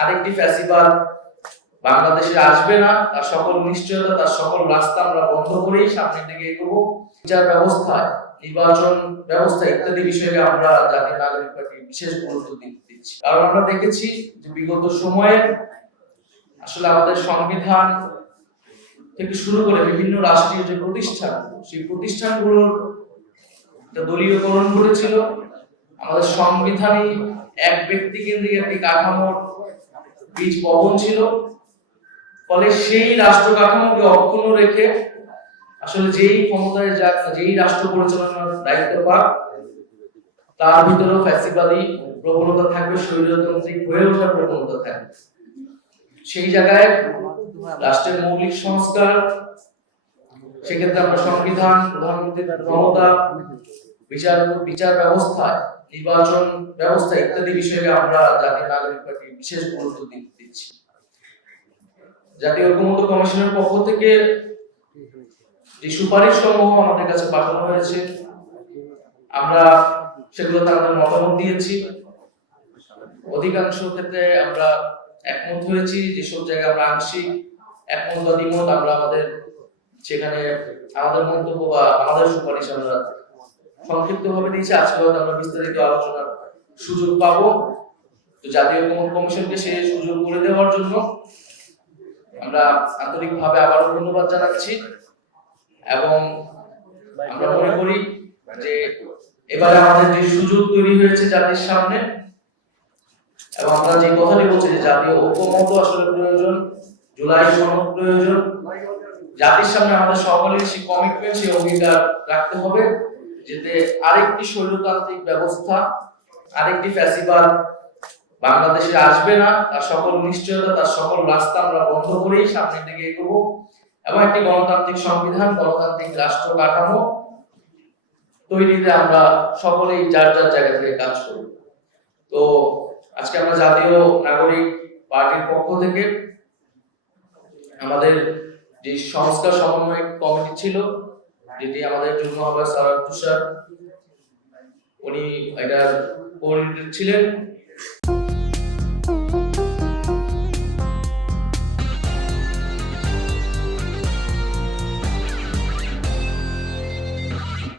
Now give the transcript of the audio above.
আরেকটি ফ্যাসিবাদ বাংলাদেশে আসবে না, তার সকল নিশ্চয়তা, তার সকল রাস্তা আমরা বন্ধ করেই সামনের দিকে এগোবো। বিচার ব্যবস্থায়, নির্বাচন ব্যবস্থা ইত্যাদি বিষয়ে আমরা জাতীয় নাগরিক পার্টি বিশেষ গুরুত্ব দিচ্ছি। কারণ আমরা দেখেছি যে বিগত সময়ে আসলে আমাদের সংবিধান থেকে শুরু করে বিভিন্ন রাষ্ট্রীয় যে প্রতিষ্ঠান, সেই প্রতিষ্ঠানগুলোর দলীয়করণ করেছিল। আমাদের সংবিধানই এক ব্যক্তি কেন্দ্রিক একটি কাঠামোর বীজ বপন ছিল। ফলে সেই রাষ্ট্র কাঠামোকে অক্ষুণ্ণ রেখে আসলে যেই ক্ষমতায় যাক, যেই রাষ্ট্র পরিচালনার দায়িত্ব পাক, তার ভিতরেও ফ্যাসিবাদী প্রবণতা থাকবে, স্বৈরতান্ত্রিক হয়ে ওঠার প্রবণতা থাকবে। সেই জায়গায় রাষ্ট্রের মৌলিক সংস্কার, সেক্ষেত্রে আমরা সংবিধান, প্রধানমন্ত্রীর ক্ষমতা, বিচার ব্যবস্থা, নির্বাচন ব্যবস্থা ইত্যাদি বিষয়ে আমরা জাতীয় নাগরিক পার্টি বিশেষ গুরুত্ব দিচ্ছি। জাতীয় ঐক্যমত্য কমিশনের পক্ষ থেকে যে সুপারিশ সমূহ আমাদের কাছে পাঠানো হয়েছে, আমরা সেগুলোতে আমাদের মতামত দিয়েছি। অধিকাংশ ক্ষেত্রে আমরা একমত হয়েছি, যেসব জায়গায় আমরা আংশিক একমত বা দ্বিমত, আমরা সেখানে আমাদের মন্তব্য বা আমাদের সুপারিশ আমরা সংক্ষিপ্তভাবে দিয়েছি। আজকে হয়তো আমরা বিস্তারিত আলোচনার সুযোগ পাবো। তো জাতীয় ঐক্যমত্য কমিশনকে সেই সুযোগ করে দেওয়ার জন্য আমরা আন্তরিকভাবে আবারও ধন্যবাদ জানাচ্ছি। এবং আমরা মনে করি যে এবারে আমাদের যে সুযোগ তৈরি হয়েছে জাতির সামনে, এবং আমরা যে কথাটি বলছি যে জাতীয় ঐক্যমত্য আসলে প্রয়োজন, জুলাই সনদ প্রয়োজন, জাতির সামনে আমাদের সকলের সেই কমিটমেন্ট, সেই অঙ্গীকার রাখতে হবে যাতে আরেকটি স্বৈরতান্ত্রিক ব্যবস্থা, আরেকটি ফ্যাসিবাদ বাংলাদেশে আসবে না, তার সকল নিশ্চয়তা, তার সকল রাস্তা আমরা বন্ধ করেই সামনের দিকে এগোবো এবং একটি গণতান্ত্রিক সংবিধান, গণতান্ত্রিক রাষ্ট্র কাঠামো তৈরিতে আমরা সকলেই যার যার জায়গা থেকে কাজ করব। তো আজকে আমরা জাতীয় নাগরিক পার্টির পক্ষ থেকে আমাদের যে সংস্কার সমন্বয় কমিটি ছিল, যেটি আমাদের যুগ্ম আহ্বায়ক সারার তুষার, উনি এটার কোঅর্ডিনেটর ছিলেন।